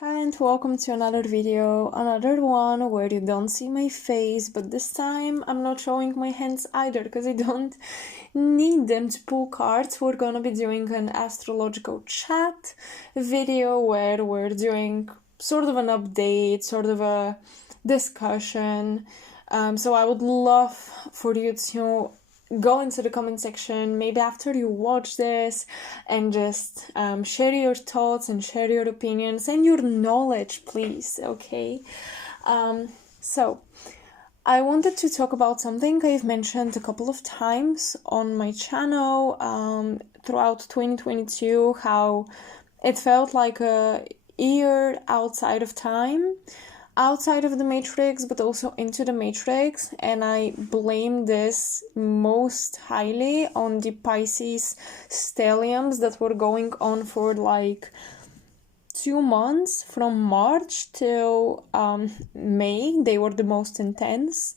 Hi and welcome to another video, another one where you don't see my face, but this time I'm not showing my hands either because I don't need them to pull cards. We're gonna be doing an astrological chat video where we're doing sort of an update, sort of a discussion. So I would love for you to go into the comment section maybe after you watch this and just share your thoughts and share your opinions and your knowledge, please. Okay, so I wanted to talk about something I've mentioned a couple of times on my channel throughout 2022, how it felt like a year outside of time, outside of the matrix, but also into the matrix, and I blame this most highly on the Pisces stelliums that were going on for like 2 months from March till May. They were the most intense.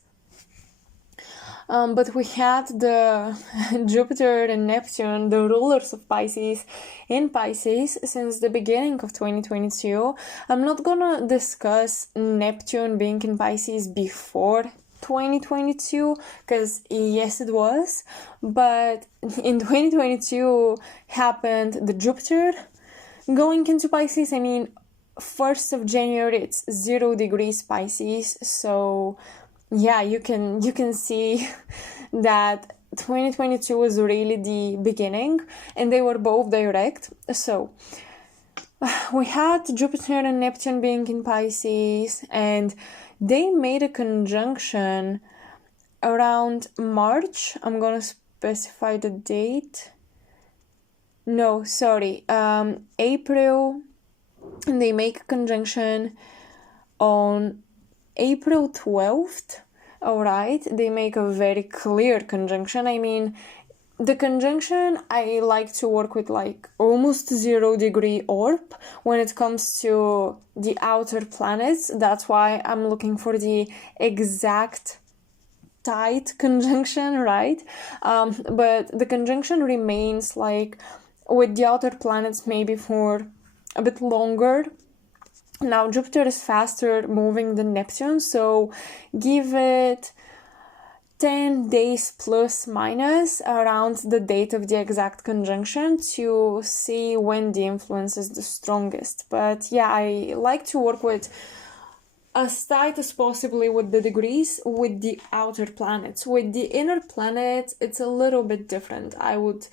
But we had the Jupiter and Neptune, the rulers of Pisces, in Pisces since the beginning of 2022. I'm not gonna discuss Neptune being in Pisces before 2022, because yes, it was, but in 2022 happened the Jupiter going into Pisces. I mean, 1st of January, it's 0 degrees Pisces, so yeah, you can see that 2022 was really the beginning, and they were both direct. So we had Jupiter and Neptune being in Pisces, and they made a conjunction around March. I'm gonna specify the date. No, sorry, April, and they make a conjunction on April 12th, alright, they make a very clear conjunction. I mean, the conjunction, I like to work with like almost 0 degree orb when it comes to the outer planets. That's why I'm looking for the exact tight conjunction, right? But the conjunction remains like with the outer planets maybe for a bit longer. Now, Jupiter is faster moving than Neptune, so give it 10 days plus minus around the date of the exact conjunction to see when the influence is the strongest. But yeah, I like to work with as tight as possibly with the degrees with the outer planets. With the inner planets, it's a little bit different. I would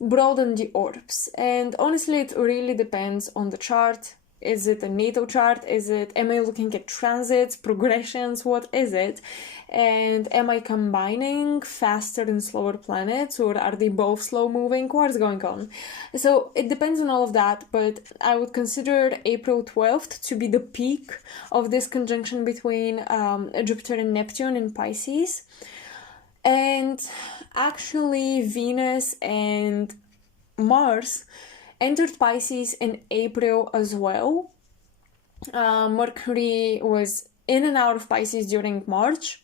broaden the orbs, and honestly, it really depends on the chart. Is it a natal chart? Am I looking at transits, progressions? What is it? And am I combining faster and slower planets, or are they both slow moving? What's going on? So it depends on all of that, but I would consider April 12th to be the peak of this conjunction between Jupiter and Neptune in Pisces. And actually, Venus and Mars entered Pisces in April as well. Mercury was in and out of Pisces during March.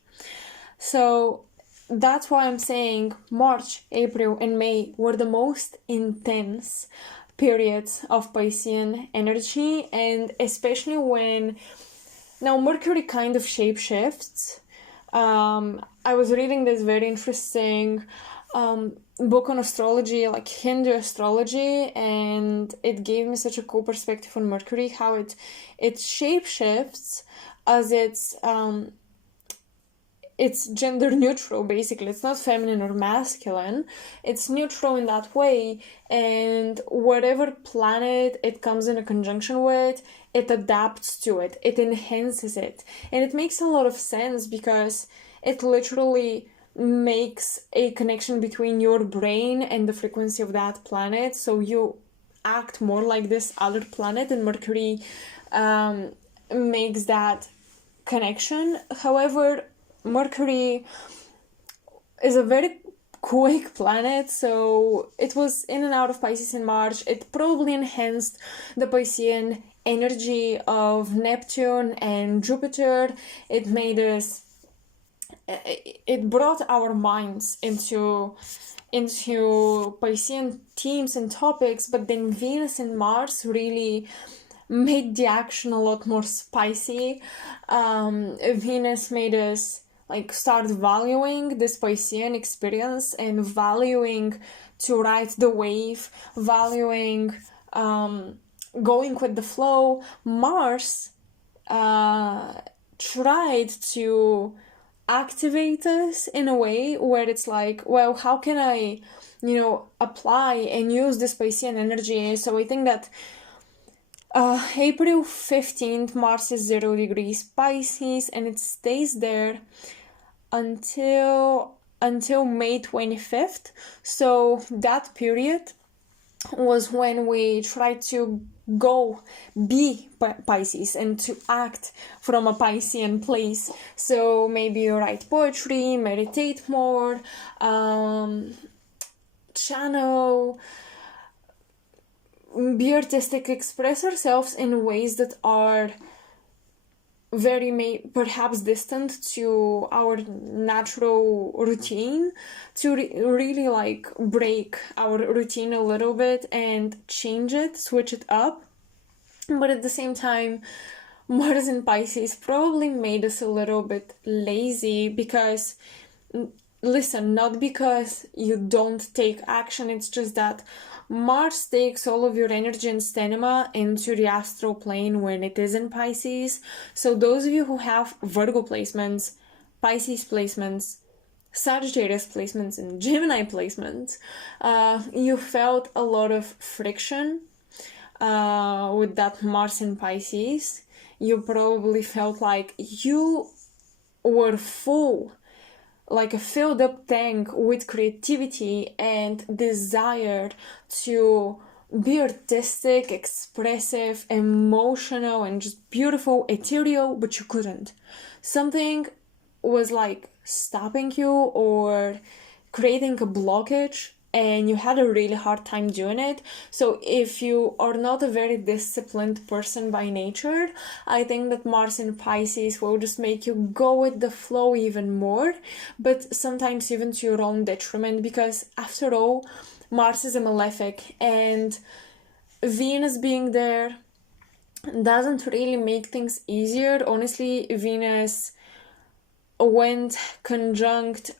So that's why I'm saying March, April, and May were the most intense periods of Piscean energy, and especially when now Mercury kind of shapeshifts. I was reading this very interesting book on astrology, like Hindu astrology, and it gave me such a cool perspective on Mercury, how it shapeshifts as it's gender neutral. Basically, it's not feminine or masculine, it's neutral in that way, and whatever planet it comes in a conjunction with, it adapts to it, it enhances it, and it makes a lot of sense because it literally makes a connection between your brain and the frequency of that planet, so you act more like this other planet, and Mercury makes that connection. However, Mercury is a very quick planet, so it was in and out of Pisces in March. It probably enhanced the Piscean energy of Neptune and Jupiter. It made us it brought our minds into Piscean themes and topics, but then Venus and Mars really made the action a lot more spicy. Venus made us like start valuing this Piscean experience and valuing to ride the wave, valuing going with the flow. Mars tried to activate us in a way where it's like, well, how can I, apply and use this Piscean energy? So I think that April 15th, Mars is 0 degrees Pisces, and it stays there until May 25th. So that period was when we tried to go be Pisces and to act from a Piscean place. So maybe you write poetry, meditate more, channel, be artistic, express ourselves in ways that are very perhaps distant to our natural routine, to really like break our routine a little bit and change it, switch it up. But at the same time, Mars in Pisces probably made us a little bit lazy because, listen, not because you don't take action, it's just that Mars takes all of your energy and stamina into the astral plane when it is in Pisces. So those of you who have Virgo placements, Pisces placements, Sagittarius placements, and Gemini placements, you felt a lot of friction with that Mars in Pisces. You probably felt like you were full, like a filled up tank with creativity and desire to be artistic, expressive, emotional, and just beautiful, ethereal, but you couldn't. Something was like stopping you or creating a blockage, and you had a really hard time doing it. So if you are not a very disciplined person by nature, I think that Mars in Pisces will just make you go with the flow even more, but sometimes even to your own detriment, because after all, Mars is a malefic, and Venus being there doesn't really make things easier. Honestly, Venus went conjunct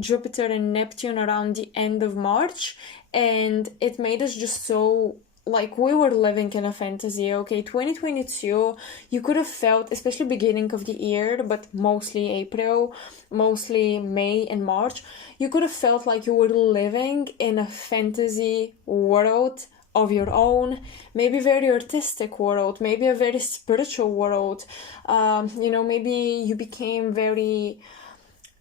Jupiter and Neptune around the end of March, and it made us just so like we were living in a fantasy. Okay, 2022, you could have felt, especially beginning of the year, but mostly April, mostly May and March, you could have felt like you were living in a fantasy world of your own, maybe very artistic world, maybe a very spiritual world. Maybe you became very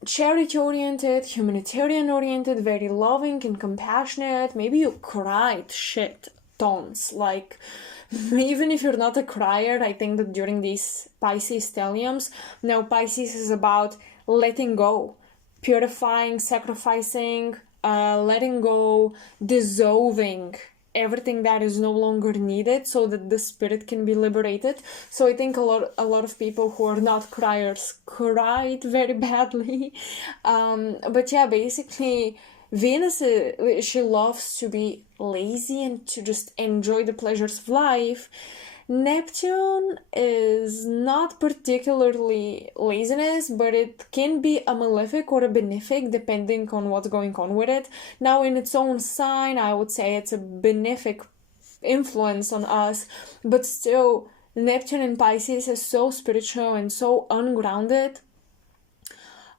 charity oriented, humanitarian oriented, very loving and compassionate. Maybe you cried shit tons. Like, even if you're not a crier, I think that during these Pisces stelliums, now Pisces is about letting go, purifying, sacrificing, letting go, dissolving everything that is no longer needed so that the spirit can be liberated. So I think a lot of people who are not criers cried very badly. But yeah, basically Venus, she loves to be lazy and to just enjoy the pleasures of life. Neptune is not particularly laziness, but it can be a malefic or a benefic depending on what's going on with it. Now, in its own sign, I would say it's a benefic influence on us, but still, Neptune in Pisces is so spiritual and so ungrounded.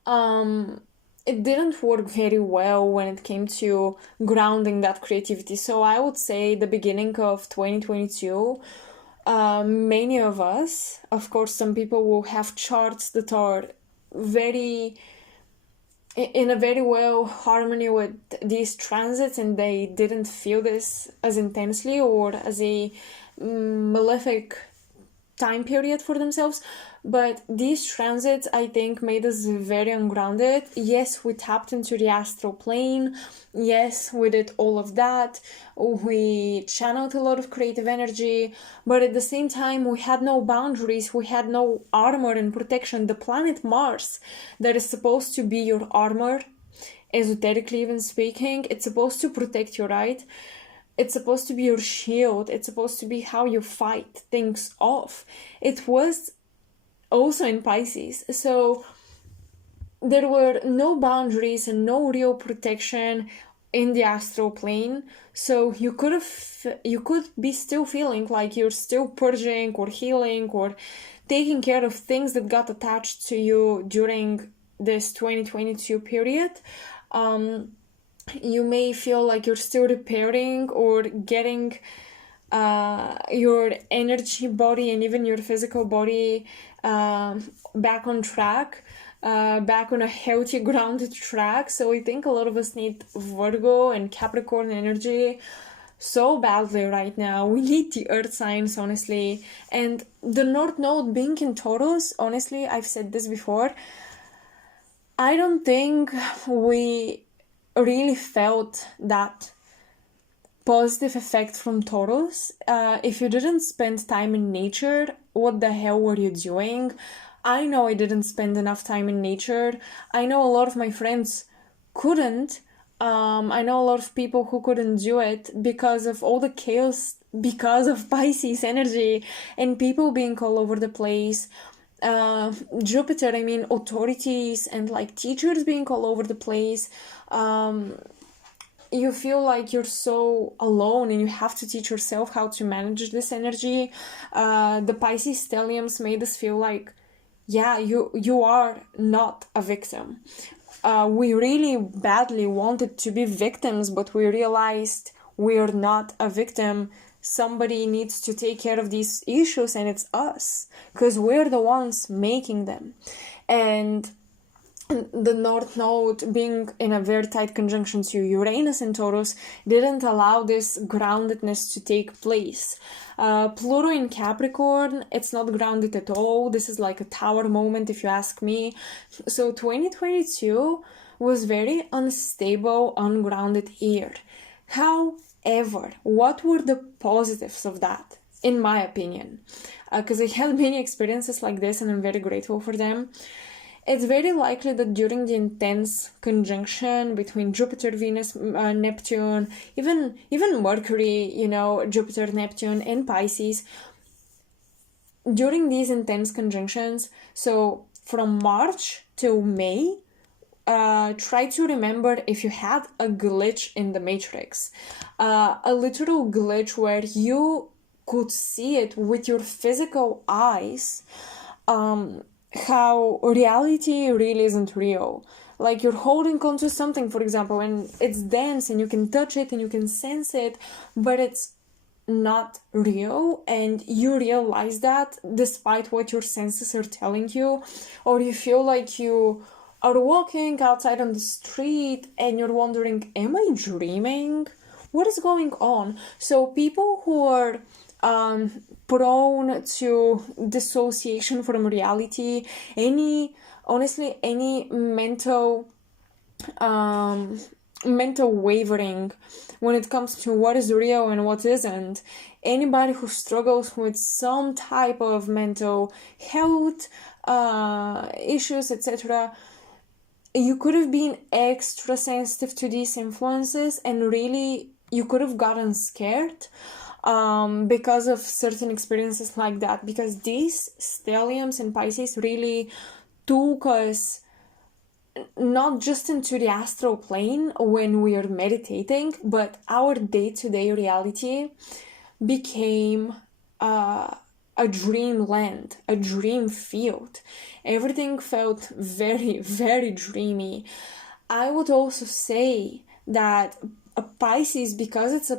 It didn't work very well when it came to grounding that creativity. So I would say the beginning of 2022, many of us, of course, some people will have charts that are in a very well harmony with these transits, and they didn't feel this as intensely or as a malefic time period for themselves. But these transits, I think, made us very ungrounded. Yes, we tapped into the astral plane. Yes, we did all of that. We channeled a lot of creative energy. But at the same time, we had no boundaries. We had no armor and protection. The planet Mars, that is supposed to be your armor, esoterically even speaking, it's supposed to protect you, right? it's supposed to be your shield. It's supposed to be how you fight things off. It was also in Pisces. So there were no boundaries and no real protection in the astral plane. So you could be still feeling like you're still purging or healing or taking care of things that got attached to you during this 2022 period. You may feel like you're still repairing or getting your energy body and even your physical body back on track, back on a healthy, grounded track. So I think a lot of us need Virgo and Capricorn energy so badly right now. We need the earth signs, honestly. And the North Node being in Taurus, honestly, I've said this before, I don't think we really felt that positive effect from Taurus. If you didn't spend time in nature, what the hell were you doing? I know I didn't spend enough time in nature. I know a lot of my friends couldn't. I know a lot of people who couldn't do it because of all the chaos, because of Pisces energy and people being all over the place. Jupiter, I mean, authorities and like teachers being all over the place. You feel like you're so alone and you have to teach yourself how to manage this energy. The Pisces stelliums made us feel like, yeah, you are not a victim. We really badly wanted to be victims, but we realized we're not a victim. Somebody needs to take care of these issues, and it's us, because we're the ones making them. And the North Node being in a very tight conjunction to Uranus and Taurus didn't allow this groundedness to take place. Pluto in Capricorn, it's not grounded at all. This is like a tower moment, if you ask me. So 2022 was very unstable, ungrounded year. However, what were the positives of that, in my opinion? Because I had many experiences like this and I'm very grateful for them. It's very likely that during the intense conjunction between Jupiter, Venus, Neptune, even Mercury, Jupiter, Neptune, and Pisces, during these intense conjunctions, so from March till May, try to remember if you had a glitch in the matrix, a literal glitch where you could see it with your physical eyes, how reality really isn't real. Like you're holding onto something, for example, and it's dense and you can touch it and you can sense it, but it's not real, and you realize that despite what your senses are telling you. Or you feel like you are walking outside on the street and you're wondering, am I dreaming? What is going on? So people who are prone to dissociation from reality, any mental wavering when it comes to what is real and what isn't, anybody who struggles with some type of mental health issues, etc., you could have been extra sensitive to these influences, and really you could have gotten scared because of certain experiences like that, because these stelliums and Pisces really took us not just into the astral plane when we are meditating, but our day-to-day reality became a dreamland, a dream field. Everything felt very, very dreamy. I would also say that a Pisces, because it's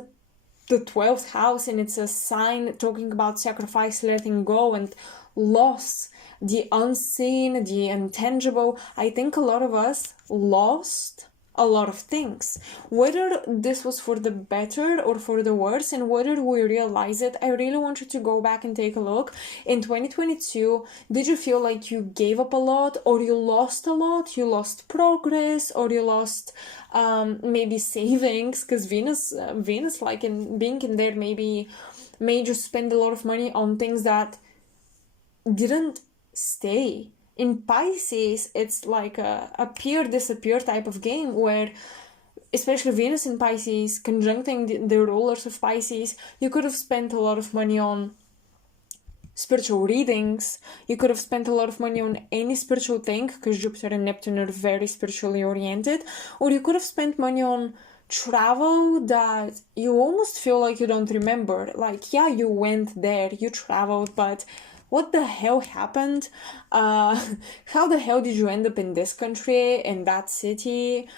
the 12th house and it's a sign talking about sacrifice, letting go, and loss, the unseen, the intangible. I think a lot of us lost a lot of things. Whether this was for the better or for the worse, and whether we realize it, I really want you to go back and take a look. In 2022, did you feel like you gave up a lot, or you lost a lot? You lost progress, or you lost maybe savings, because Venus, like in being in there, maybe made you spend a lot of money on things that didn't stay. In Pisces, it's like a appear disappear type of game where especially Venus in Pisces, conjuncting the rulers of Pisces, you could have spent a lot of money on spiritual readings. You could have spent a lot of money on any spiritual thing, because Jupiter and Neptune are very spiritually oriented. Or you could have spent money on travel that you almost feel like you don't remember. Like, yeah, you went there, you traveled, but what the hell happened? How the hell did you end up in this country, in that city?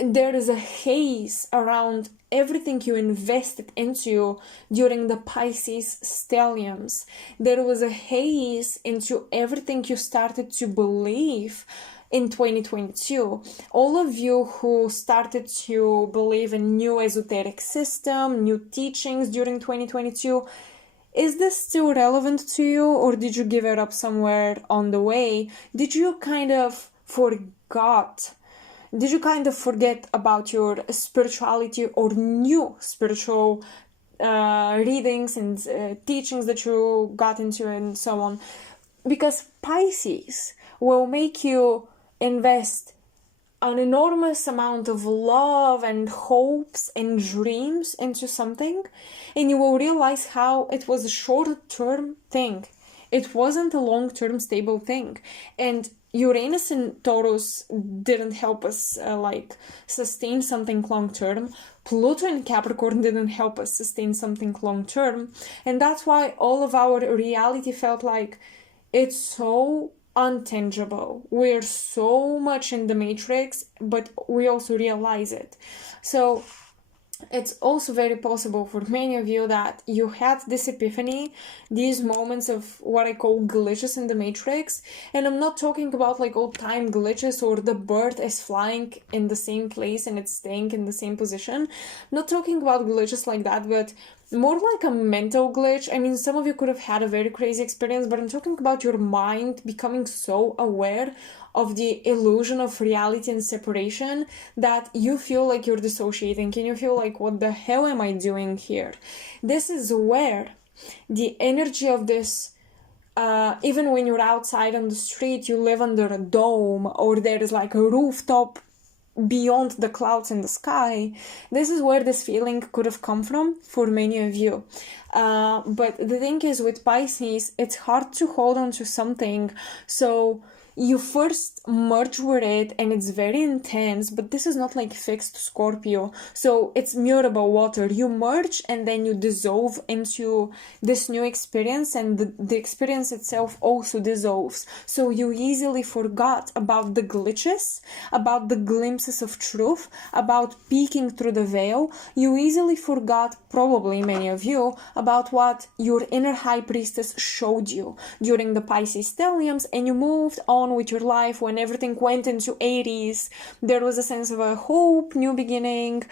There is a haze around everything you invested into during the Pisces stelliums. There was a haze into everything you started to believe in 2022. All of you who started to believe in new esoteric system, new teachings during 2022, is this still relevant to you, or did you give it up somewhere on the way? Did you kind of forget about your spirituality or new spiritual readings and teachings that you got into and so on? Because Pisces will make you invest an enormous amount of love and hopes and dreams into something, and you will realize how it was a short-term thing. It wasn't a long-term stable thing. And Uranus and Taurus didn't help us sustain something long-term. Pluto and Capricorn didn't help us sustain something long-term. And that's why all of our reality felt like it's so untangible. We're so much in the matrix, but we also realize it. So it's also very possible for many of you that you had this epiphany, these moments of what I call glitches in the matrix. And I'm not talking about like old time glitches or the bird is flying in the same place and it's staying in the same position. I'm not talking about glitches like that, but more like a mental glitch. I mean, some of you could have had a very crazy experience, but I'm talking about your mind becoming so aware of the illusion of reality and separation that you feel like you're dissociating and you feel like, what the hell am I doing here? This is where the energy of this, even when you're outside on the street, you live under a dome, or there is like a rooftop beyond the clouds in the sky. This is where this feeling could have come from for many of you. But the thing is, with Pisces, it's hard to hold on to something. So you first merge with it and it's very intense, but this is not like fixed Scorpio. So it's mutable water. You merge and then you dissolve into this new experience, and the experience itself also dissolves. So you easily forgot about the glitches, about the glimpses of truth, about peeking through the veil. You easily forgot, probably many of you, about what your inner high priestess showed you during the Pisces stelliums, and you moved on with your life. When everything went into Aries, there was a sense of a hope, new beginning,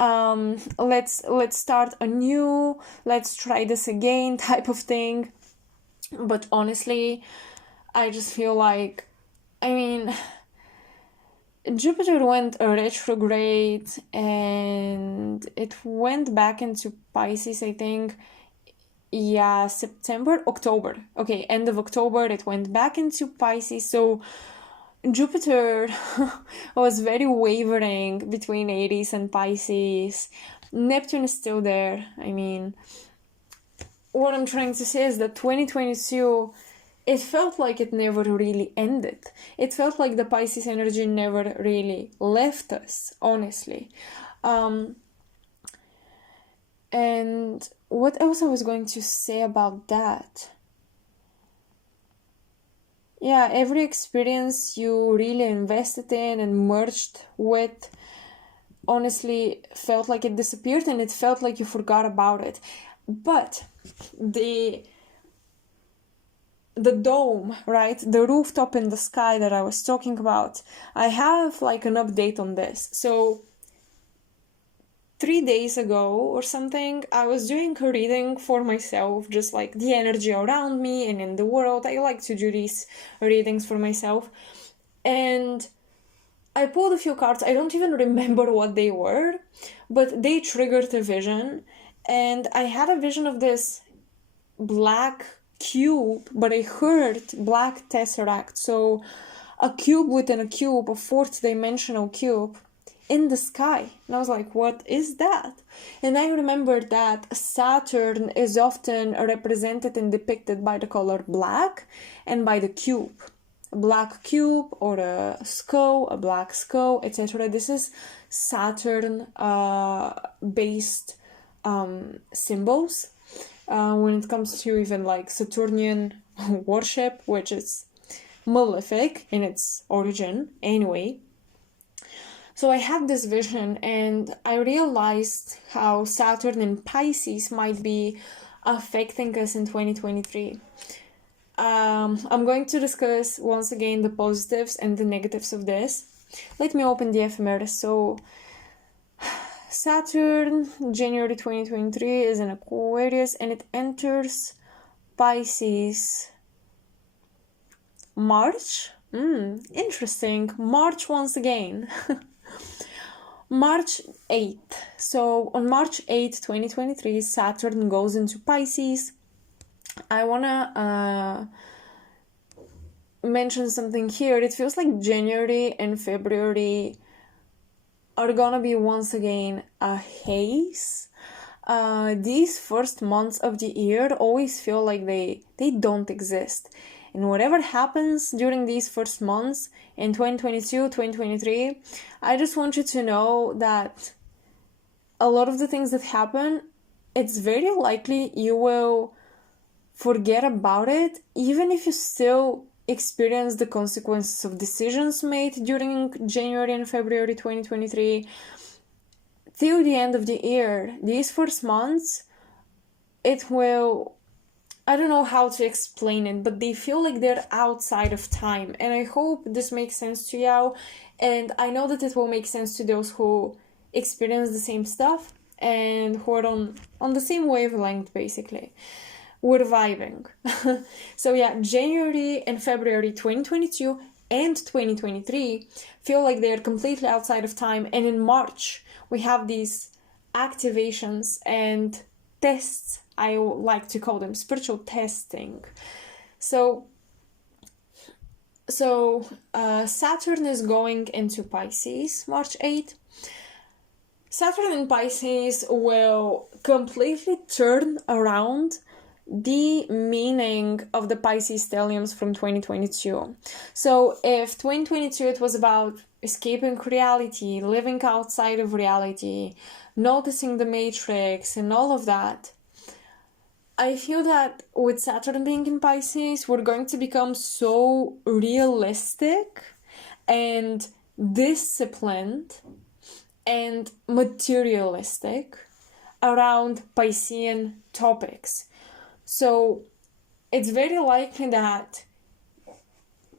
let's start anew, let's try this again type of thing. But honestly, I just feel like, I mean, Jupiter went retrograde and it went back into Pisces, I think. Yeah, October. Okay, end of October, it went back into Pisces. So Jupiter was very wavering between Aries and Pisces. Neptune is still there. I mean, what I'm trying to say is that 2022, it felt like it never really ended. It felt like the Pisces energy never really left us, honestly. And what else I was going to say about that? Yeah, every experience you really invested in and merged with, honestly, felt like it disappeared and it felt like you forgot about it. But the dome, right? The rooftop in the sky that I was talking about, I have like an update on this. So 3 days ago or something, I was doing a reading for myself, just like the energy around me and in the world. I like to do these readings for myself. And I pulled a few cards. I don't even remember what they were, but they triggered a vision. And I had a vision of this black cube, but I heard black tesseract. So a cube within a cube, a fourth dimensional cube. in the sky. And I was like, what is that? And I remember that Saturn is often represented and depicted by the color black and by the cube. A black cube or a skull, a black skull, etc. This is Saturn based symbols. When it comes to even like Saturnian worship, which is malefic in its origin anyway. So I had this vision and I realized how Saturn in Pisces might be affecting us in 2023. I'm going to discuss once again the positives and the negatives of this. Let me open the ephemeris. So Saturn, January 2023, is in Aquarius and it enters Pisces March. Interesting. March once again. March 8th. So on March 8th, 2023, Saturn goes into Pisces. I wanna mention something here. It feels like January and February are gonna be once again a haze. These first months of the year always feel like they don't exist. And whatever happens during these first months in 2022, 2023, I just want you to know that a lot of the things that happen, it's very likely you will forget about it, even if you still experience the consequences of decisions made during January and February 2023. Till the end of the year, these first months, it will, I don't know how to explain it, but they feel like they're outside of time. And I hope this makes sense to you. And I know that it will make sense to those who experience the same stuff and who are on the same wavelength, basically. We're vibing. So yeah, January and February 2022 and 2023 feel like they're completely outside of time. And in March, we have these activations and tests. I like to call them spiritual testing. So Saturn is going into Pisces March 8th. Saturn in Pisces will completely turn around the meaning of the Pisces stelliums from 2022. So if 2022 it was about escaping reality, living outside of reality, noticing the matrix and all of that, I feel that with Saturn being in Pisces, we're going to become so realistic and disciplined and materialistic around Piscean topics. So it's very likely that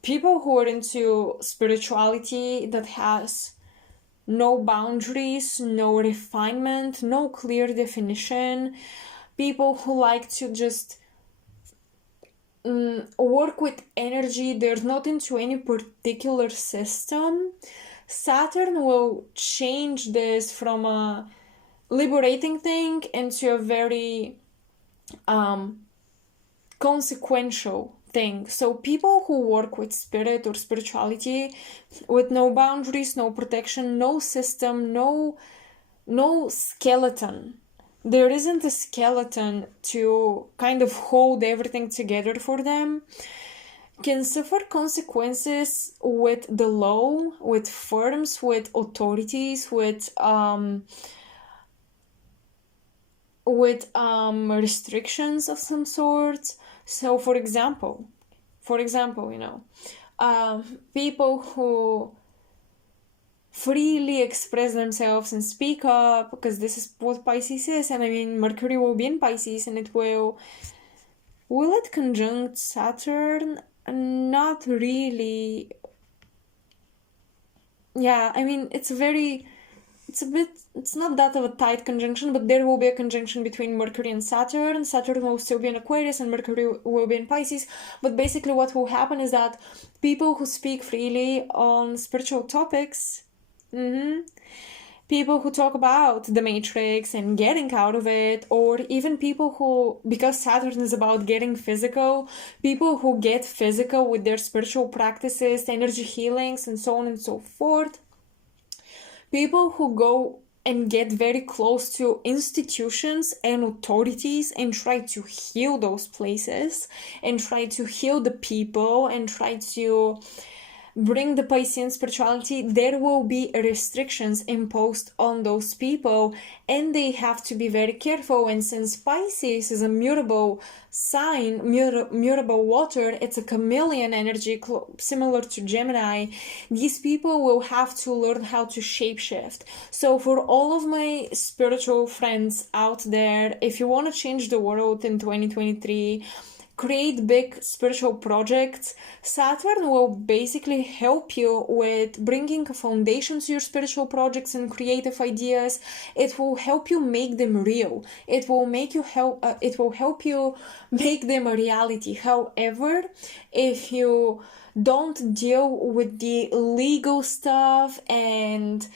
people who are into spirituality that has no boundaries, no refinement, no clear definition, people who like to just work with energy, they're not into any particular system, Saturn will change this from a liberating thing into a very consequential thing. So people who work with spirit or spirituality with no boundaries, no protection, no system, no skeleton. There isn't a skeleton to kind of hold everything together for them, can suffer consequences with the law, with firms, with authorities, with restrictions of some sort. So for example, people who freely express themselves and speak up, because this is what Pisces is, and I mean Mercury will be in Pisces and it will it conjunct Saturn? Not really. Yeah, I mean it's not that of a tight conjunction, but there will be a conjunction between Mercury and Saturn. Saturn will still be in Aquarius and Mercury will be in Pisces. But basically what will happen is that people who speak freely on spiritual topics, people who talk about the matrix and getting out of it, or even people who, because Saturn is about getting physical, people who get physical with their spiritual practices, energy healings, and so on and so forth, people who go and get very close to institutions and authorities and try to heal those places and try to heal the people and try to bring the Piscean spirituality, there will be restrictions imposed on those people, and they have to be very careful. And since Pisces is a mutable sign, mutable water, it's a chameleon energy similar to Gemini, these people will have to learn how to shapeshift. So for all of my spiritual friends out there, if you want to change the world in 2023, create big spiritual projects, Saturn will basically help you with bringing a foundation to your spiritual projects and creative ideas. It will help you make them real. It will help you make them a reality. However, if you don't deal with the legal stuff and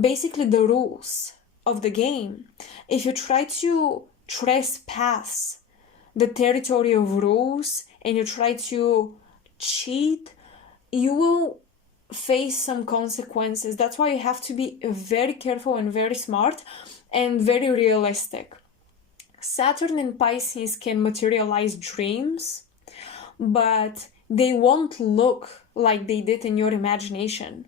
basically the rules of the game, if you try to trespass the territory of rules and you try to cheat, you will face some consequences. That's why you have to be very careful and very smart and very realistic. Saturn in Pisces can materialize dreams, but they won't look like they did in your imagination.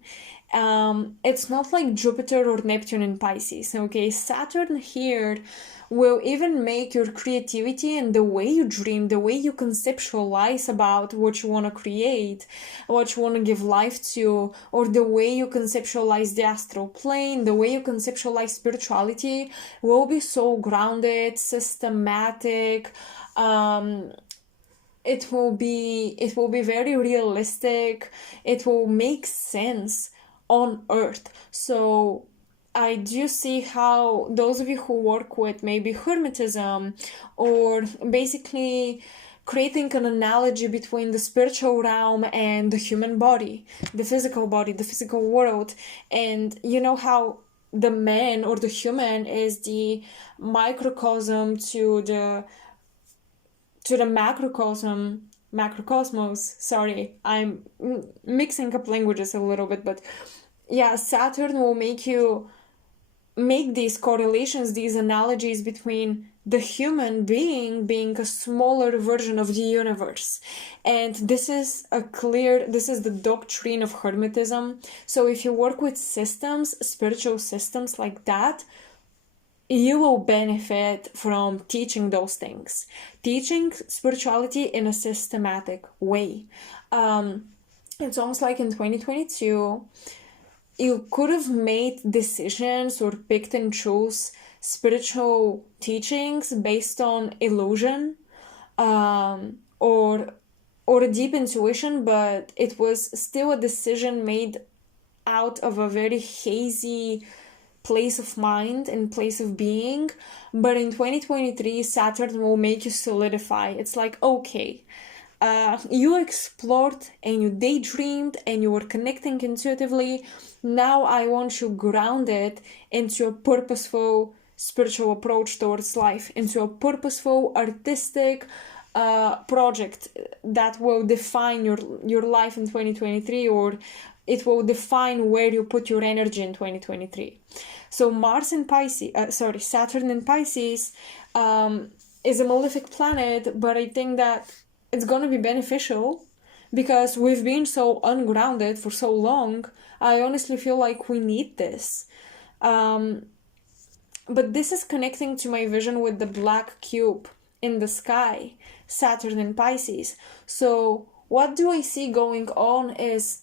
It's not like Jupiter or Neptune in Pisces. Okay, Saturn here will even make your creativity and the way you dream, the way you conceptualize about what you want to create, what you want to give life to, or the way you conceptualize the astral plane, the way you conceptualize spirituality will be so grounded, systematic. It will be very realistic. It will make sense on Earth. So I do see how those of you who work with maybe Hermetism or basically creating an analogy between the spiritual realm and the human body, the physical world, and you know how the man or the human is the microcosm to the macrocosmos. Sorry, I'm mixing up languages a little bit, but yeah, Saturn will make you make these correlations, these analogies between the human being a smaller version of the universe. And this is the doctrine of Hermetism. So if you work with systems, spiritual systems like that, you will benefit from teaching those things, teaching spirituality in a systematic way. It's almost like in 2022, you could have made decisions or picked and chose spiritual teachings based on illusion, or a deep intuition, but it was still a decision made out of a very hazy place of mind and place of being. But in 2023, Saturn will make you solidify. It's like, okay, you explored and you daydreamed and you were connecting intuitively. Now I want you grounded into a purposeful spiritual approach towards life, into a purposeful artistic project that will define your life in 2023, or it will define where you put your energy in 2023. So Saturn in Pisces is a malefic planet, but I think that it's going to be beneficial because we've been so ungrounded for so long. I honestly feel like we need this. But this is connecting to my vision with the black cube in the sky, Saturn in Pisces. So what do I see going on is,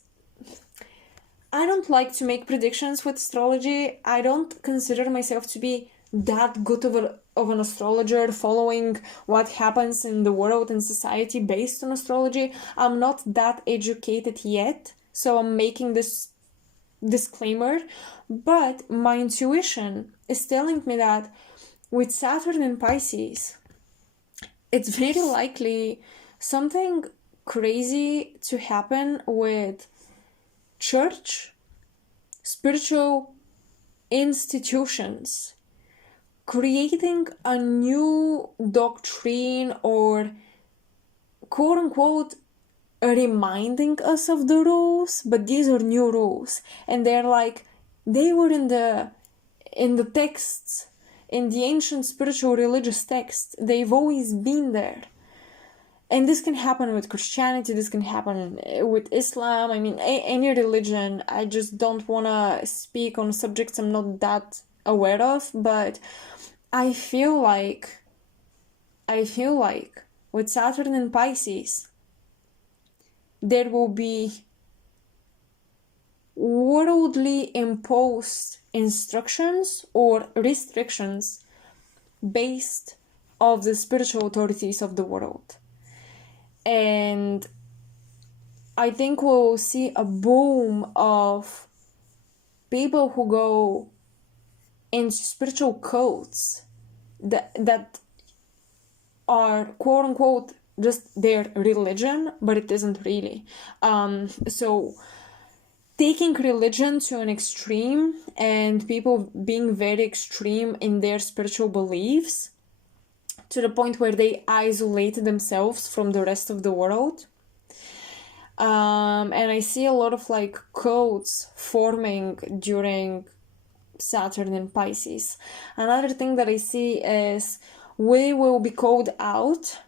I don't like to make predictions with astrology. I don't consider myself to be that good of an astrologer following what happens in the world and society based on astrology. I'm not that educated yet, so I'm making this disclaimer. But my intuition is telling me that with Saturn in Pisces, it's very likely something crazy to happen with church, spiritual institutions, creating a new doctrine, or quote unquote reminding us of the rules, but these are new rules and they're like they were in the texts, in the ancient spiritual religious texts. They've always been there. And this can happen with Christianity, this can happen with Islam, I mean, any religion. I just don't want to speak on subjects I'm not that aware of, but I feel like with Saturn in Pisces, there will be worldly imposed instructions or restrictions based of the spiritual authorities of the world. And I think we'll see a boom of people who go into spiritual cults that are quote unquote just their religion, but it isn't really. So taking religion to an extreme and people being very extreme in their spiritual beliefs to the point where they isolate themselves from the rest of the world. And I see a lot of like cults forming during Saturn in Pisces. Another thing that I see is we will be called out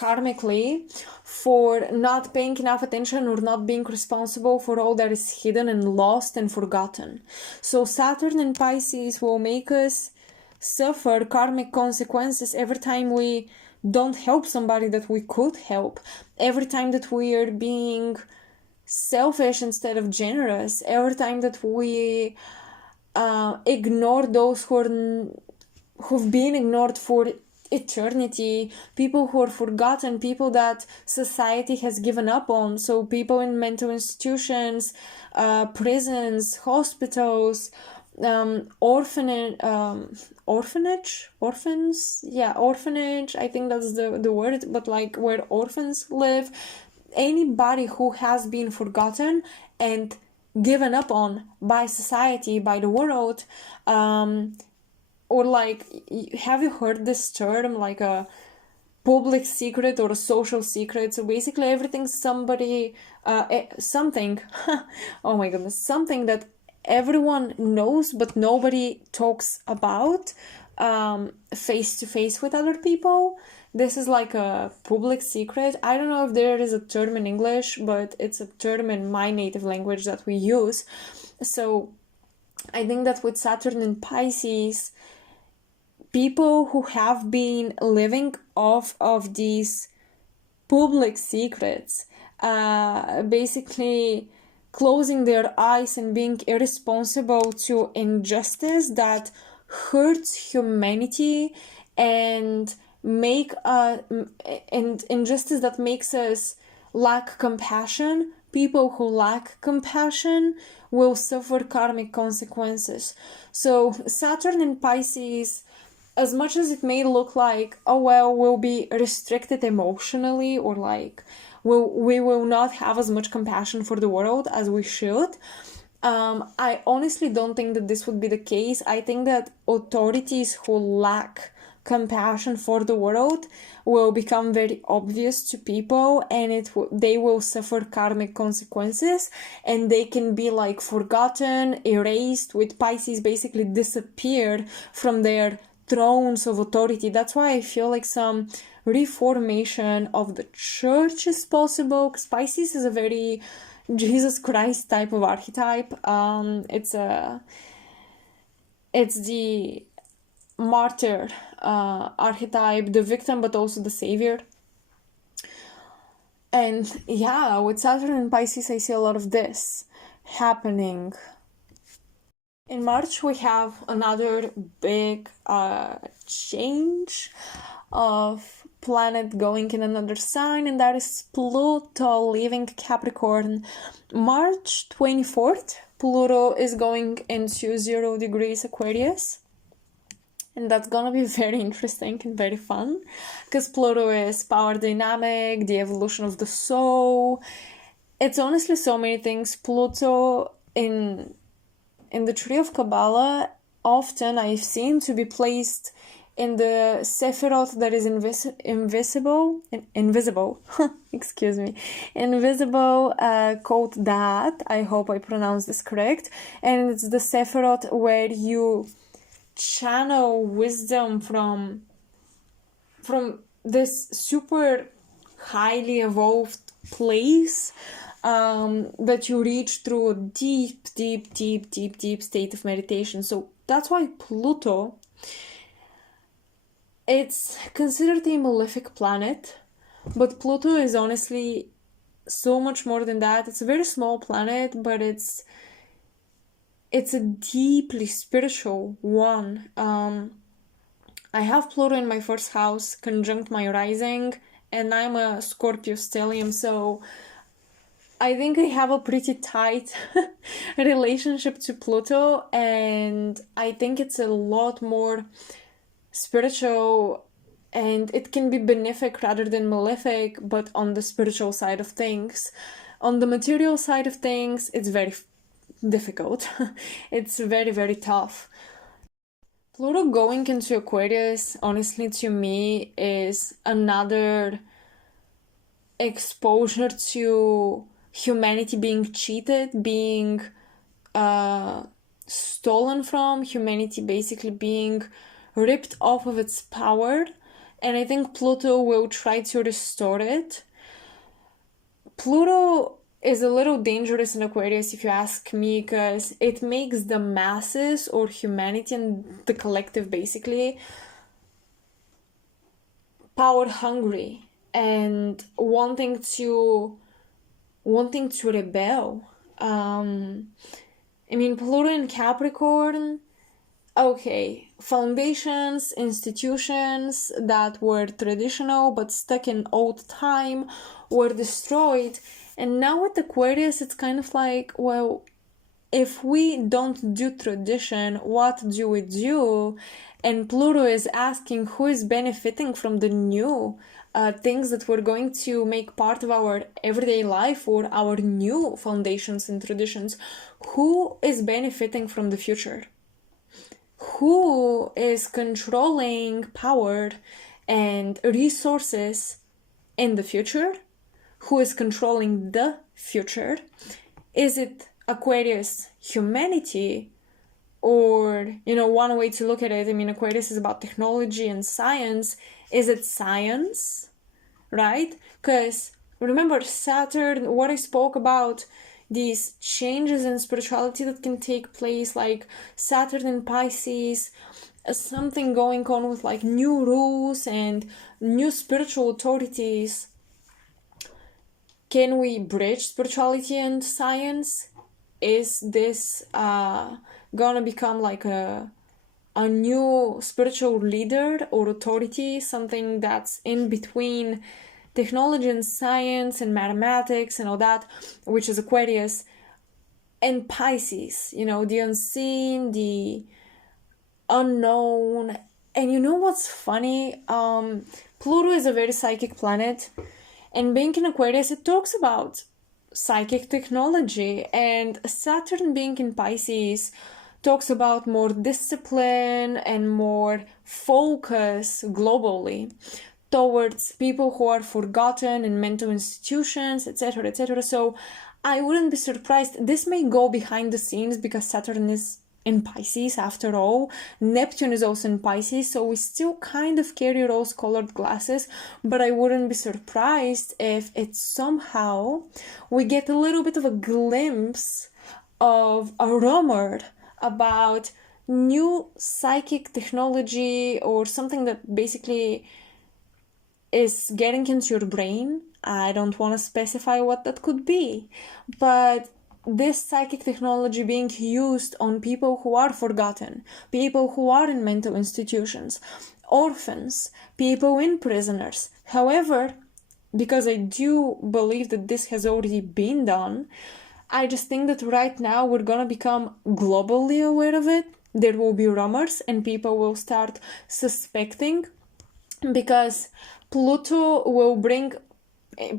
karmically for not paying enough attention or not being responsible for all that is hidden and lost and forgotten. So Saturn in Pisces will make us suffer karmic consequences every time we don't help somebody that we could help, every time that we are being selfish instead of generous, every time that we ignore those who've been ignored for eternity, people who are forgotten, people that society has given up on. So people in mental institutions, prisons, hospitals, orphanage, I think that's the word, but like where orphans live, anybody who has been forgotten and given up on by society, by the world, or like, have you heard this term, like a public secret or a social secret? So basically everything something oh my goodness, something that everyone knows but nobody talks about face to face with other people. This is like a public secret. I don't know if there is a term in English, but it's a term in my native language that we use. So I think that with Saturn in Pisces, people who have been living off of these public secrets, basically closing their eyes and being irresponsible to injustice that hurts humanity and injustice that makes us lack compassion. People who lack compassion will suffer karmic consequences. So Saturn in Pisces, as much as it may look like, oh well, we'll be restricted emotionally, or like we will not have as much compassion for the world as we should, I honestly don't think that this would be the case. I think that authorities who lack compassion for the world will become very obvious to people, and they will suffer karmic consequences, and they can be like forgotten, erased, with Pisces basically disappeared from their thrones of authority. That's why I feel like some reformation of the church is possible, because Pisces is a very Jesus Christ type of archetype. It's the martyr archetype, the victim, but also the savior. And yeah, with Saturn and Pisces, I see a lot of this happening. In March, we have another big change of planet going in another sign, and that is Pluto leaving Capricorn. March 24th, Pluto is going into 0 degrees Aquarius. And that's gonna be very interesting and very fun, because Pluto is power dynamic, the evolution of the soul. It's honestly so many things. Pluto in the tree of Kabbalah, often I've seen to be placed in the Sephiroth that is invisible, excuse me, invisible, called that. I hope I pronounced this correct. And it's the Sephiroth where you channel wisdom from this super highly evolved place that you reach through a deep state of meditation. So that's why Pluto, it's considered a malefic planet, but Pluto is honestly so much more than that. It's a very small planet, but it's a deeply spiritual one. I have Pluto in my first house, conjunct my rising, and I'm a Scorpio stellium, so I think I have a pretty tight relationship to Pluto, and I think it's a lot more spiritual, and it can be benefic rather than malefic, but on the spiritual side of things. On the material side of things, it's very difficult. It's very tough. Pluto going into Aquarius, honestly, to me, is another exposure to humanity being cheated, being stolen from, humanity basically being ripped off of its power, and I think Pluto will try to restore it. Pluto is a little dangerous in Aquarius, if you ask me, because it makes the masses, or humanity and the collective basically, power hungry and wanting to rebel. I mean, Pluto in Capricorn, okay, foundations, institutions that were traditional but stuck in old time were destroyed. And now with Aquarius, it's kind of like, well, if we don't do tradition, what do we do? And Pluto is asking who is benefiting from the new things that we're going to make part of our everyday life, or our new foundations and traditions. Who is benefiting from the future? Who is controlling power and resources in the future? Who is controlling the future? Is it Aquarius humanity? Or, one way to look at it, I mean, Aquarius is about technology and science. Is it science? Right? Because remember, Saturn, what I spoke about, these changes in spirituality that can take place, like Saturn in Pisces, something going on with like new rules and new spiritual authorities. Can we bridge spirituality and science? Is this gonna become like a new spiritual leader or authority, something that's in between technology and science and mathematics and all that, which is Aquarius, and Pisces, the unseen, the unknown. And what's funny? Pluto is a very psychic planet, and being in Aquarius, it talks about psychic technology, and Saturn being in Pisces talks about more discipline and more focus globally towards people who are forgotten in mental institutions, etc., etc. So I wouldn't be surprised. This may go behind the scenes because Saturn is in Pisces after all. Neptune is also in Pisces, so we still kind of carry rose-colored glasses, but I wouldn't be surprised if it's somehow we get a little bit of a glimpse of a rumor about new psychic technology, or something that basically is getting into your brain. I don't want to specify what that could be, but this psychic technology being used on people who are forgotten, people who are in mental institutions, orphans, people in prisoners. However, because I do believe that this has already been done, I just think that right now we're gonna become globally aware of it. There will be rumors and people will start suspecting, because Pluto will bring,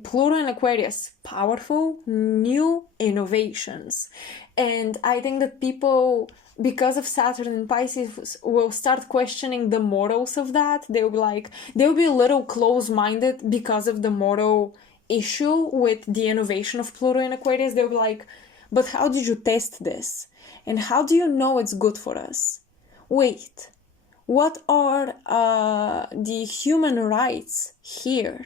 Pluto and Aquarius, powerful new innovations. And I think that people because of Saturn in Pisces, will start questioning the morals of that. They'll be a little close-minded because of the moral issue with the innovation of Pluto in Aquarius. They'll be like, but how did you test this? And how do you know it's good for us? Wait, what are the human rights here?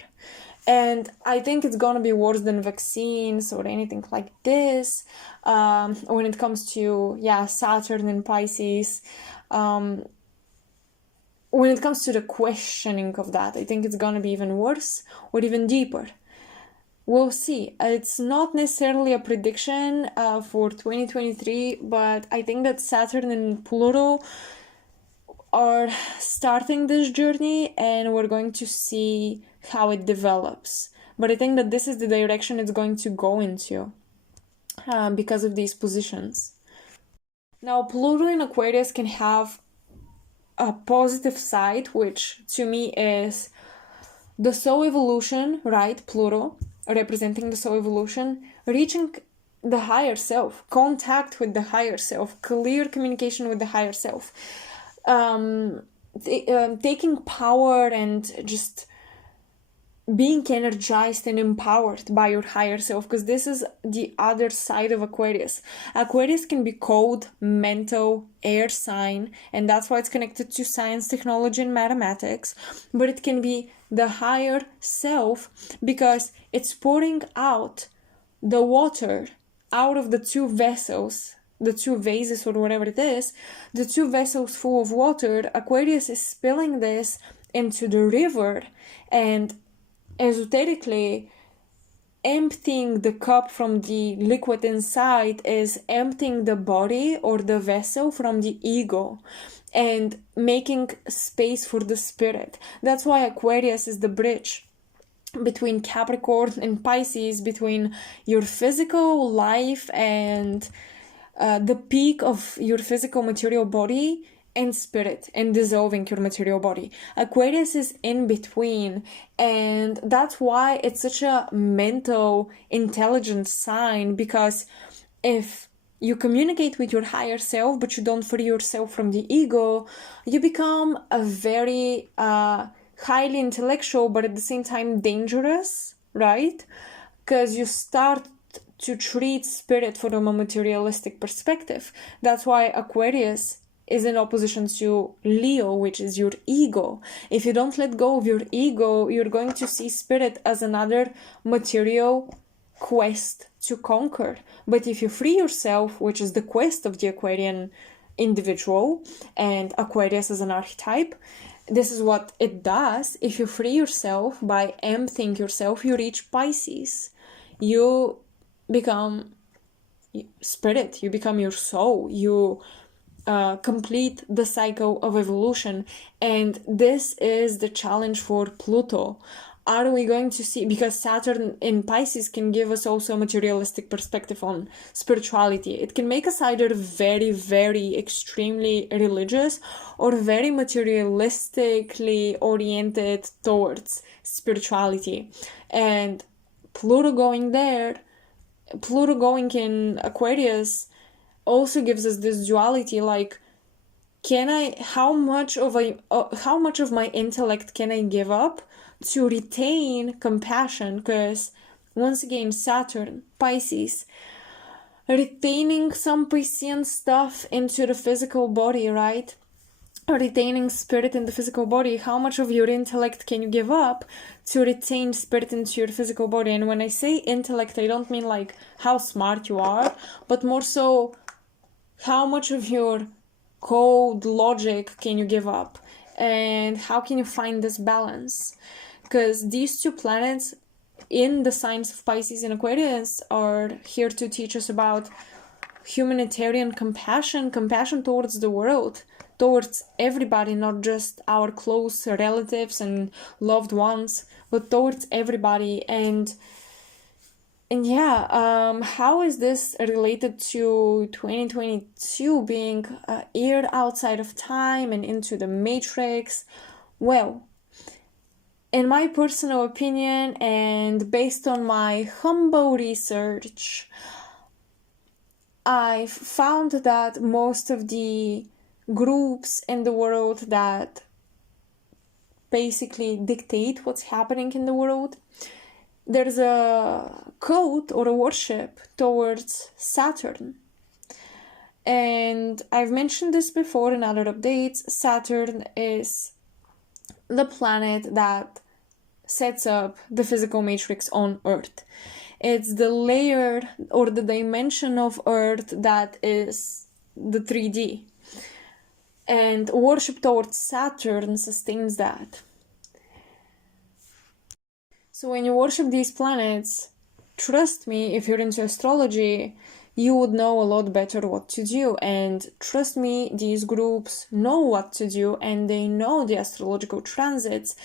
And I think it's gonna be worse than vaccines or anything like this. When it comes to, Saturn and Pisces. When it comes to the questioning of that, I think it's gonna be even worse or even deeper. We'll see. It's not necessarily a prediction for 2023, but I think that Saturn and Pluto are starting this journey, and we're going to see how it develops. But I think that this is the direction it's going to go into because of these positions. Now, Pluto in Aquarius can have a positive side, which to me is the soul evolution, right? Pluto representing the soul evolution, reaching the higher self, contact with the higher self, clear communication with the higher self. Taking power and just being energized and empowered by your higher self, because this is the other side of Aquarius. Aquarius can be cold, mental, air sign, and that's why it's connected to science, technology, and mathematics. But it can be the higher self because it's pouring out the water out of the two vessels, the two vases or whatever it is, the two vessels full of water. Aquarius is spilling this into the river, and esoterically, emptying the cup from the liquid inside is emptying the body or the vessel from the ego and making space for the spirit. That's why Aquarius is the bridge between Capricorn and Pisces, between your physical life and the peak of your physical material body and spirit, and dissolving your material body. Aquarius is in between, and that's why it's such a mental, intelligent sign, because if you communicate with your higher self but you don't free yourself from the ego, you become a very highly intellectual but at the same time dangerous, right? Because you start to treat spirit from a materialistic perspective. That's why Aquarius is in opposition to Leo, which is your ego. If you don't let go of your ego, you're going to see spirit as another material quest to conquer. But if you free yourself, which is the quest of the Aquarian individual, and Aquarius as an archetype, this is what it does. If you free yourself by emptying yourself, you reach Pisces. You become spirit, you become your soul, you complete the cycle of evolution. And this is the challenge for Pluto. Are we going to see, because Saturn in Pisces can give us also a materialistic perspective on spirituality. It can make us either very, very extremely religious or very materialistically oriented towards spirituality. And Pluto going in Aquarius also gives us this duality, like, how much of my intellect can I give up to retain compassion? Because once again, Saturn, Pisces, retaining some Piscean stuff into the physical body, right? Retaining spirit in the physical body. How much of your intellect can you give up to retain spirit into your physical body? And when I say intellect, I don't mean like how smart you are, but more so how much of your cold logic can you give up, and how can you find this balance? Because these two planets in the signs of Pisces and Aquarius are here to teach us about humanitarian compassion towards the world, towards everybody, not just our close relatives and loved ones, but towards everybody. And how is this related to 2022 being a year outside of time and into the matrix? Well, in my personal opinion and based on my humble research, I've found that most of the groups in the world that basically dictate what's happening in the world, there's a cult or a worship towards Saturn. And I've mentioned this before in other updates. Saturn is the planet that sets up the physical matrix on Earth. It's the layer or the dimension of Earth that is the 3D. And worship towards Saturn sustains that. So when you worship these planets, trust me, if you're into astrology, you would know a lot better what to do. And trust me, these groups know what to do and they know the astrological transits.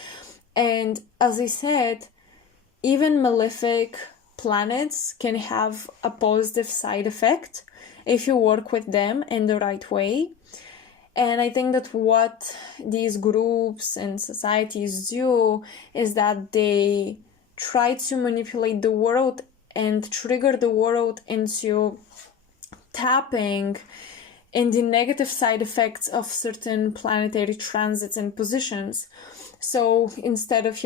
And as I said, even malefic planets can have a positive side effect if you work with them in the right way. And I think that what these groups and societies do is that they try to manipulate the world and trigger the world into tapping in the negative side effects of certain planetary transits and positions. So instead of,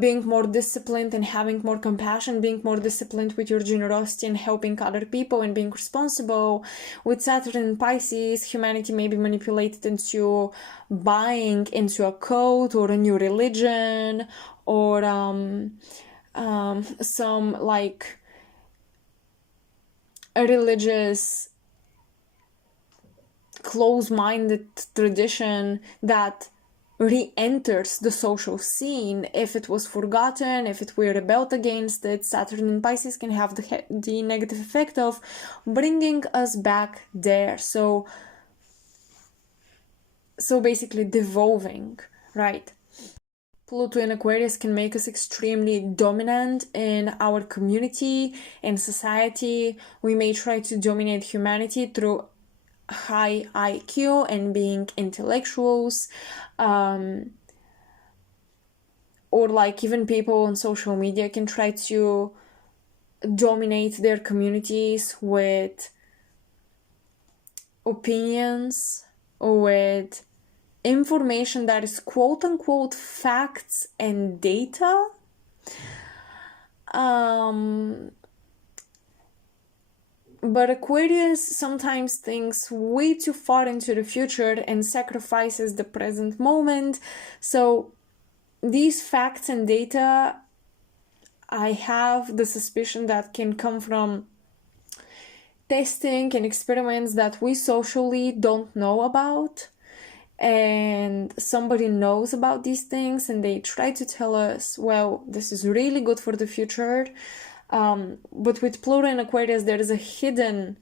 being more disciplined and having more compassion, being more disciplined with your generosity and helping other people and being responsible, with Saturn in Pisces, humanity may be manipulated into buying into a cult or a new religion or some like a religious close-minded tradition that re-enters the social scene. If it was forgotten, if it were rebelled against it, Saturn in Pisces can have the negative effect of bringing us back there. So basically devolving, right? Pluto in Aquarius can make us extremely dominant in our community, in society. We may try to dominate humanity through high IQ and being intellectuals, or like even people on social media can try to dominate their communities with opinions or with information that is quote unquote facts and data. But Aquarius sometimes thinks way too far into the future and sacrifices the present moment. So these facts and data, I have the suspicion that can come from testing and experiments that we socially don't know about. And somebody knows about these things and they try to tell us, well, this is really good for the future. But with Pluto and Aquarius, there is a hidden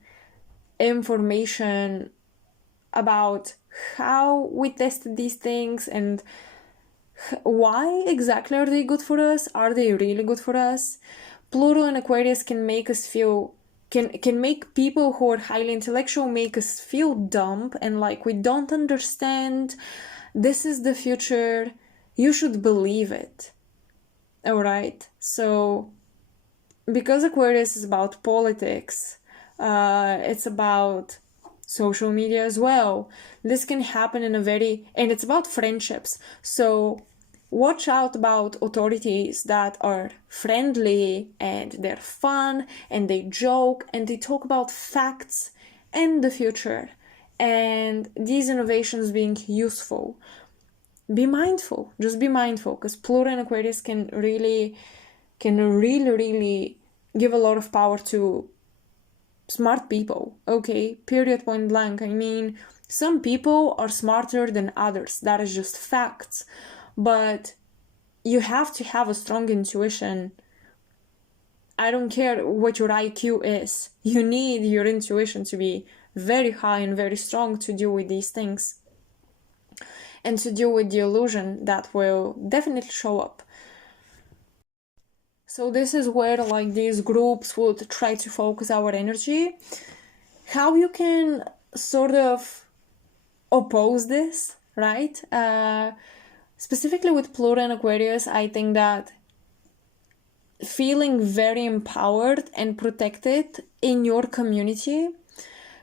information about how we tested these things and why exactly are they good for us? Are they really good for us? Pluto and Aquarius can make us feel, can make people who are highly intellectual make us feel dumb and like we don't understand. This is the future. You should believe it. All right. So because Aquarius is about politics, it's about social media as well. This can happen and it's about friendships. So watch out about authorities that are friendly and they're fun and they joke and they talk about facts and the future and these innovations being useful. Be mindful, just be mindful, because Pluto and Aquarius can really give a lot of power to smart people, okay? Period, point blank. I mean, some people are smarter than others. That is just facts. But you have to have a strong intuition. I don't care what your IQ is. You need your intuition to be very high and very strong to deal with these things. And to deal with the illusion that will definitely show up. So this is where like these groups would try to focus our energy. How you can sort of oppose this, right? Specifically with Pluto and Aquarius, I think that feeling very empowered and protected in your community,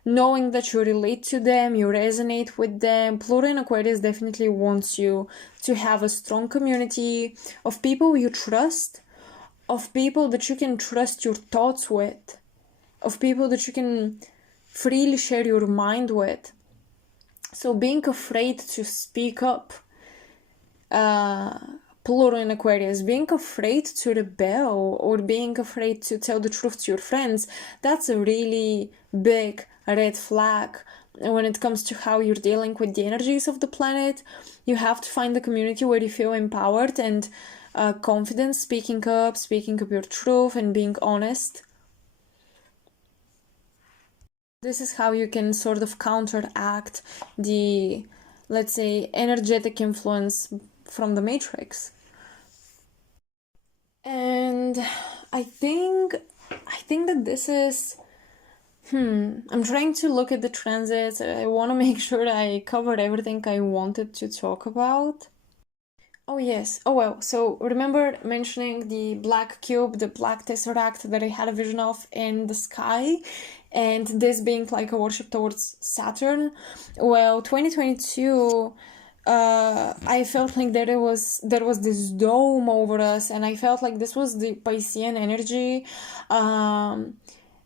knowing that you relate to them, you resonate with them. Pluto in Aquarius definitely wants you to have a strong community of people you trust, of people that you can trust your thoughts with, of people that you can freely share your mind with. So being afraid to speak up, Pluto in Aquarius, being afraid to rebel or being afraid to tell the truth to your friends, that's a really big red flag when it comes to how you're dealing with the energies of the planet. You have to find a community where you feel empowered and confident, speaking up your truth and being honest. This is how you can sort of counteract the, let's say, energetic influence from the matrix. And I think that this is I'm trying to look at the transits. I want to make sure I covered everything I wanted to talk about. Oh yes. Oh well. So remember mentioning the black cube, the black tesseract that I had a vision of in the sky, and this being like a worship towards Saturn. Well, 2022, I felt like there was this dome over us, and I felt like this was the Piscean energy,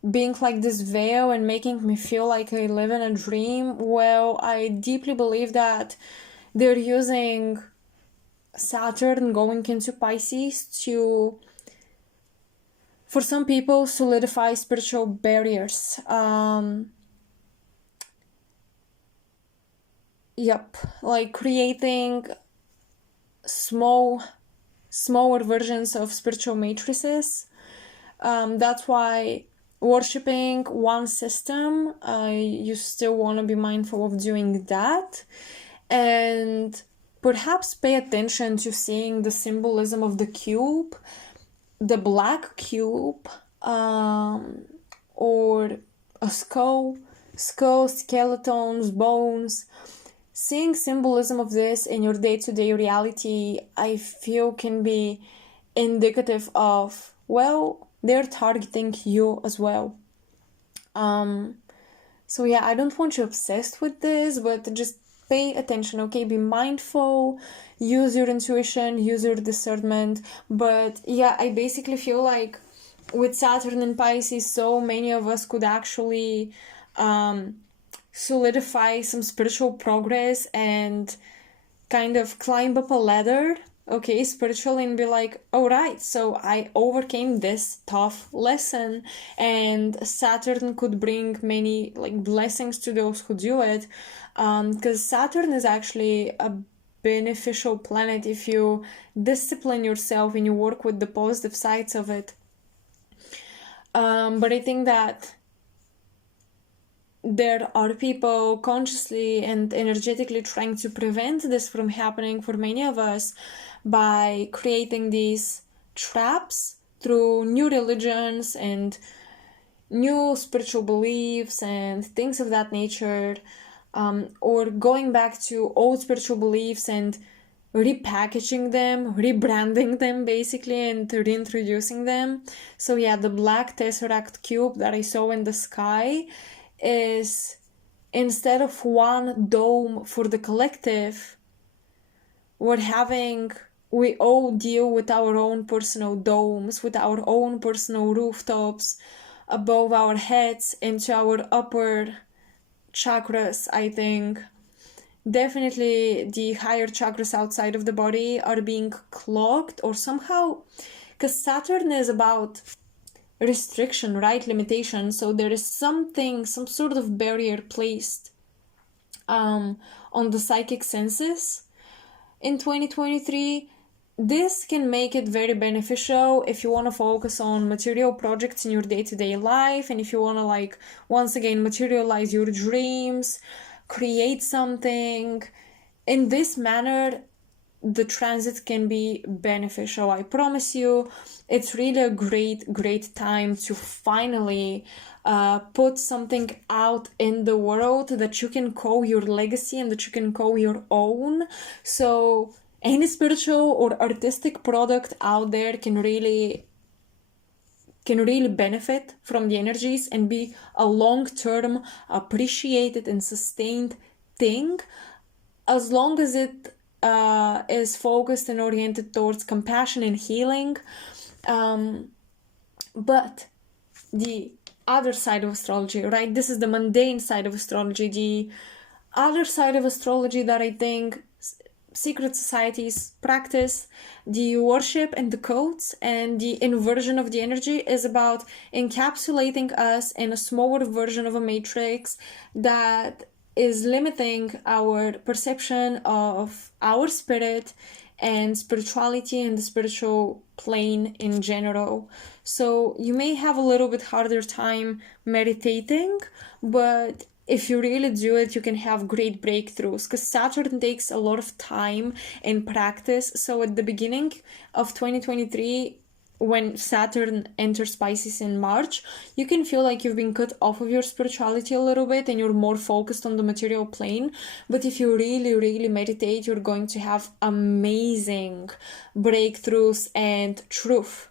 being like this veil and making me feel like I live in a dream. Well, I deeply believe that they're using Saturn going into Pisces to, for some people, solidify spiritual barriers. Like creating smaller versions of spiritual matrices. That's why worshipping one system, you still want to be mindful of doing that, and perhaps pay attention to seeing the symbolism of the cube, the black cube, or a skull, skeletons, bones. Seeing symbolism of this in your day-to-day reality, I feel can be indicative of, well, they're targeting you as well. So yeah, I don't want you obsessed with this, but just pay attention, okay? Be mindful, use your intuition, use your discernment. But yeah, I basically feel like with Saturn and Pisces, so many of us could actually solidify some spiritual progress and kind of climb up a ladder, okay, spiritually, and be like, all right, so I overcame this tough lesson, and Saturn could bring many like blessings to those who do it, because Saturn is actually a beneficial planet if you discipline yourself and you work with the positive sides of it. But I think that there are people consciously and energetically trying to prevent this from happening for many of us by creating these traps through new religions and new spiritual beliefs and things of that nature, or going back to old spiritual beliefs and repackaging them, rebranding them basically, and reintroducing them. So yeah, the black tesseract cube that I saw in the sky is, instead of one dome for the collective, we all deal with our own personal domes, with our own personal rooftops above our heads into our upper chakras. I think definitely the higher chakras outside of the body are being clogged or somehow, because Saturn is about restriction, right? Limitation. So there is some sort of barrier placed on the psychic senses in 2023. This can make it very beneficial if you want to focus on material projects in your day-to-day life, and if you want to, like, once again materialize your dreams, create something in this manner. The transit can be beneficial. I promise you, it's really a great time to finally put something out in the world that you can call your legacy and that you can call your own. So any spiritual or artistic product out there can really can really benefit from the energies and be a long-term, appreciated and sustained thing, as long as it is focused and oriented towards compassion and healing. But the other side of astrology, right? This is the mundane side of astrology. The other side of astrology that I think secret societies practice, the worship and the codes and the inversion of the energy, is about encapsulating us in a smaller version of a matrix that is limiting our perception of our spirit and spirituality and the spiritual plane in general. So you may have a little bit harder time meditating, but if you really do it, you can have great breakthroughs, because Saturn takes a lot of time and practice. So at the beginning of 2023, when Saturn enters Pisces in March, you can feel like you've been cut off of your spirituality a little bit and you're more focused on the material plane. But if you really, really meditate, you're going to have amazing breakthroughs and truth.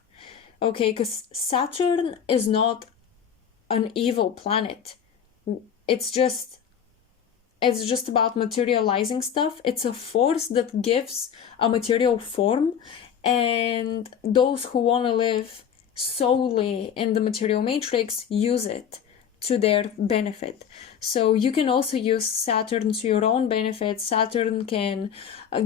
Okay, because Saturn is not an evil planet. It's just about materializing stuff. It's a force that gives a material form, and those who want to live solely in the material matrix use it to their benefit. So you can also use Saturn to your own benefit. Saturn can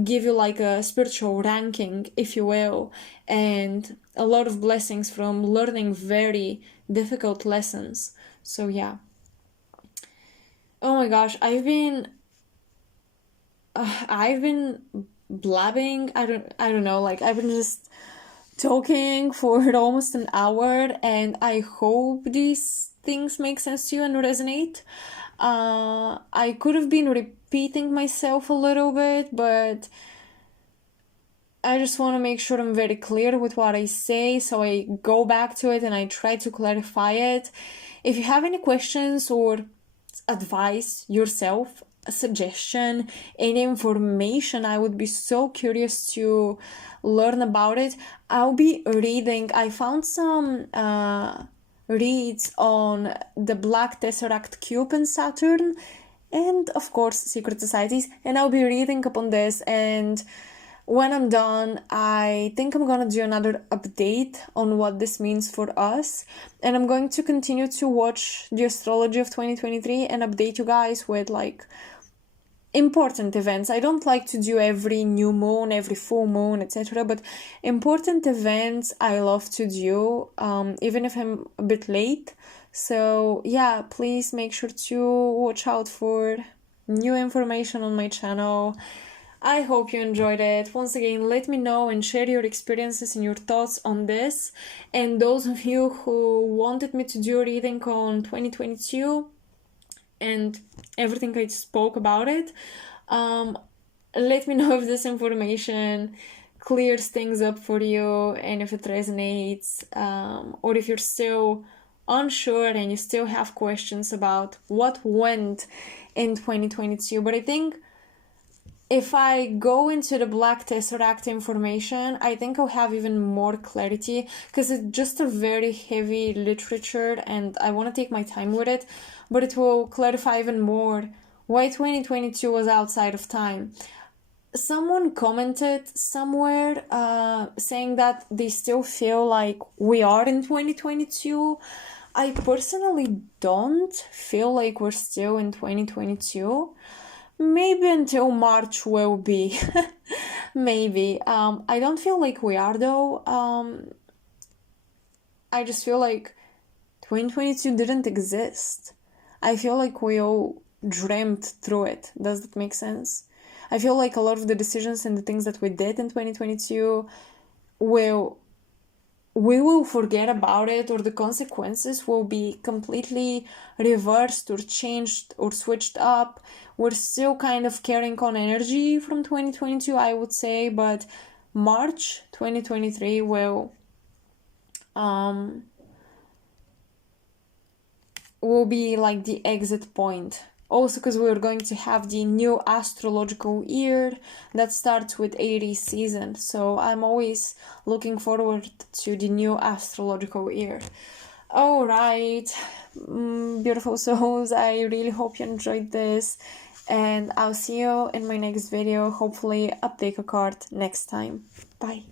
give you like a spiritual ranking, if you will, and a lot of blessings from learning very difficult lessons. So yeah. Oh my gosh, I've been blabbing. I don't know, like I've been just talking for almost an hour, and I hope these things make sense to you and resonate. I could have been repeating myself a little bit, but I just want to make sure I'm very clear with what I say, so I go back to it and I try to clarify it. If you have any questions or advice yourself, a suggestion, any information, I would be so curious to learn about it. I'll be reading. I found some reads on the Black Tesseract Cube in Saturn, and of course secret societies, and I'll be reading upon this, and when I'm done, I think I'm gonna do another update on what this means for us, and I'm going to continue to watch the astrology of 2023 and update you guys with like important events. I don't like to do every new moon, every full moon, etc., but important events I love to do, even if I'm a bit late. So yeah, please make sure to watch out for new information on my channel. I hope you enjoyed it. Once again, let me know and share your experiences and your thoughts on this. And those of you who wanted me to do a reading on 2022 and everything I spoke about it, let me know if this information clears things up for you and if it resonates, or if you're still unsure and you still have questions about what went in 2022. But I think if I go into the Black Tesseract information, I think I'll have even more clarity, because it's just a very heavy literature and I want to take my time with it, but it will clarify even more why 2022 was outside of time. Someone commented somewhere saying that they still feel like we are in 2022. I personally don't feel like we're still in 2022. Maybe until March will be. Maybe. I don't feel like we are though. I just feel like 2022 didn't exist. I feel like we all dreamt through it. Does that make sense? I feel like a lot of the decisions and the things that we did in 2022 we will forget about it, or the consequences will be completely reversed or changed or switched up. We're still kind of carrying on energy from 2022, I would say, but March 2023 will be like the exit point Also because we're going to have the new astrological year that starts with Aries season. So I'm always looking forward to the new astrological year. All right, beautiful souls, I really hope you enjoyed this, and I'll see you in my next video. Hopefully I'll pick a card next time. Bye.